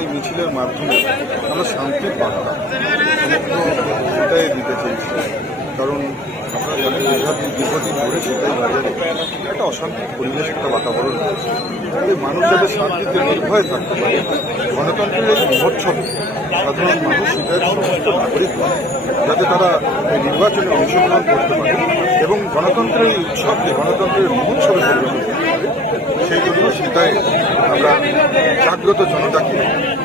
এই মিছিলের মাধ্যমে আমরা শান্তির বার্তা সেটাই দিতে চেয়েছি। কারণ আপনারা জানেন দীর্ঘদিন ধরে সেটাই বাজারে একটা অশান্তির পরিবেশ, একটা বাতাবরণ রয়েছে। তাই মানুষ যাতে শান্তিতে নির্ভয়ে থাকতে পারে, গণতন্ত্রের এই মহোৎসবে সাধারণ মানুষ সেটার সমস্ত নাগরিক যাতে তারা এই নির্বাচনে অংশগ্রহণ করতে পারে এবং গণতন্ত্রের এই উৎসবকে গণতন্ত্রের মহোৎসবে পরিণত করতে পারে, সেই জন্য সেটাই আমরা জাগ্রত জনতাকে